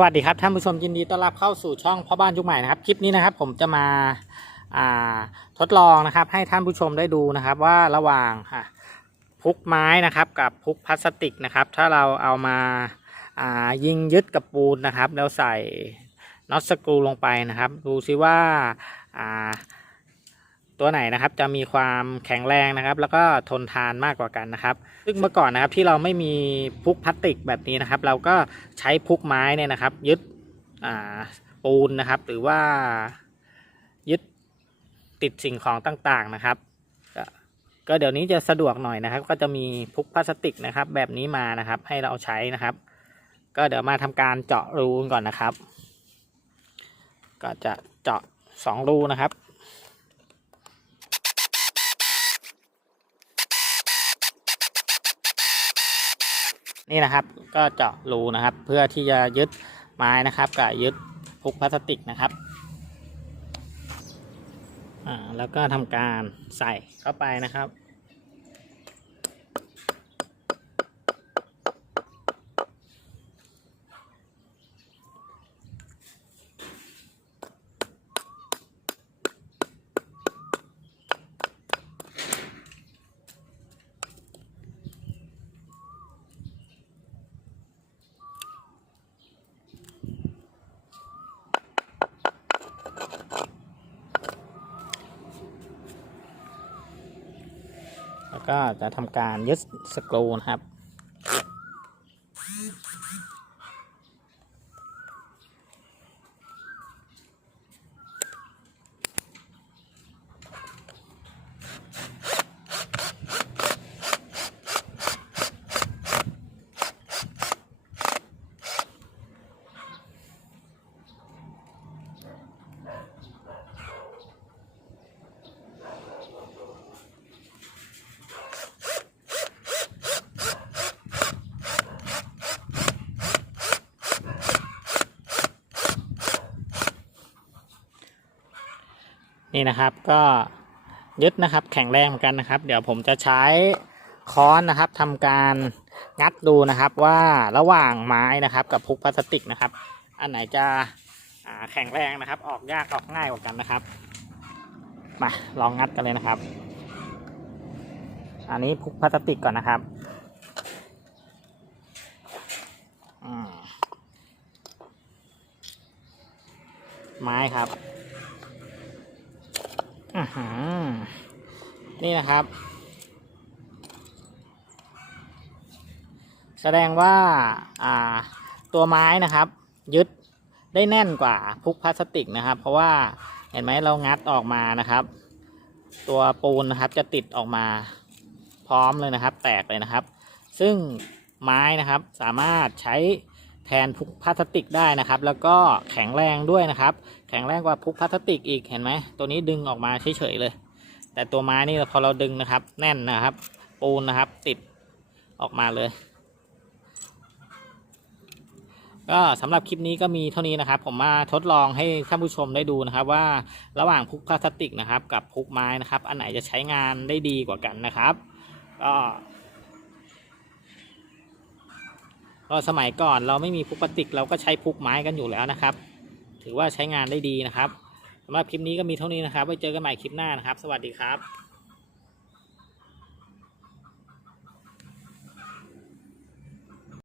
สวัสดีครับท่านผู้ชมยินดีต้อนรับเข้าสู่ช่องพ่อบ้านยุคใหม่นะครับคลิปนี้นะครับผมจะมาาทดลองนะครับ ให้ท่านผู้ชมได้ดูนะครับว่าระหว่างพุกไม้นะครับกับพุกพลาสติกนะครับ ถ้าเราเอามาายิงยึดกับปูนนะครับ แล้วใส่น็อตสกรูลงไปนะครับ ดูซิว่าอ่า ตัวไหนนะครับจะมีความแข็งแรงนะครับ แล้วก็ทนทานมากกว่ากันนะครับ ซึ่งเมื่อก่อนนะครับที่เราไม่มีพุกพลาสติกแบบนี้นะครับ เราก็ใช้พุกไม้เนี่ยนะครับ ยึดปูนนะครับ หรือว่ายึดติดสิ่งของต่างๆนะครับก็เดี๋ยวนี้จะสะดวกหน่อยนะครับ ก็จะมีพุกพลาสติกนะครับ แบบนี้มานะครับ ให้เราใช้นะครับ ก็เดี๋ยวมาทำการเจาะรูก่อนนะครับ ก็จะเจาะสองรูนะครับ นี่นะครับ ก็เจาะรูนะครับ เพื่อที่จะยึดไม้นะครับกับยึดพุกพลาสติกนะครับอ่าแล้วก็ทำการใส่เข้าไปนะครับ แล้วก็จะทำการยึดสกรูนะครับ นี่นะครับก็ยึดนะครับแข็งแรงเหมือนกันนะครับ เดี๋ยวผมจะใช้ค้อนนะครับทำการงัดดูนะครับว่าระหว่างไม้นะครับ กับพุกพลาสติกนะครับ อันไหนจะแข็งแรงนะครับ ออกยากออกง่ายกว่ากันนะครับมาลองงัดกันเลยนะครับ อันนี้พุกพลาสติกก่อนนะครับไม้ครับ นี่นะครับ แสดงว่าอ่าตัวไม้นะครับ ยึดได้แน่นกว่าพุกพลาสติกนะครับ เพราะว่าเห็นไหมเรางัดออกมานะครับ ตัวปูนนะครับจะติดออกมาพร้อมเลยนะครับ แตกเลยนะครับ ซึ่งไม้นะครับสามารถใช้ แทนพุกพลาสติกได้นะครับ แล้วก็แข็งแรงด้วยนะครับ แข็งแรงกว่าพุกพลาสติกอีกเห็นไหมตัวนี้ดึงออกมาเฉยๆเลย แต่ตัวไม้นี่พอเราดึงนะครับ แน่นนะครับ ปูนนะครับติดออกมาเลย ก็สำหรับคลิปนี้ก็มีเท่านี้นะครับ ผมมาทดลองให้ท่านผู้ชมได้ดูนะครับ ว่าระหว่างพุกพลาสติกนะครับ กับพุกไม้นะครับ อันไหนจะใช้งานได้ดีกว่ากันนะครับก็ ก็สมัยก่อนเราไม่มีพุกพลาสติกเราก็ใช้พุกไม้กันอยู่แล้วนะครับ ถือว่าใช้งานได้ดีนะครับสำหรับคลิปนี้ก็มีเท่านี้นะครับ ไว้เจอกันใหม่คลิปหน้านะครับ สวัสดีครับ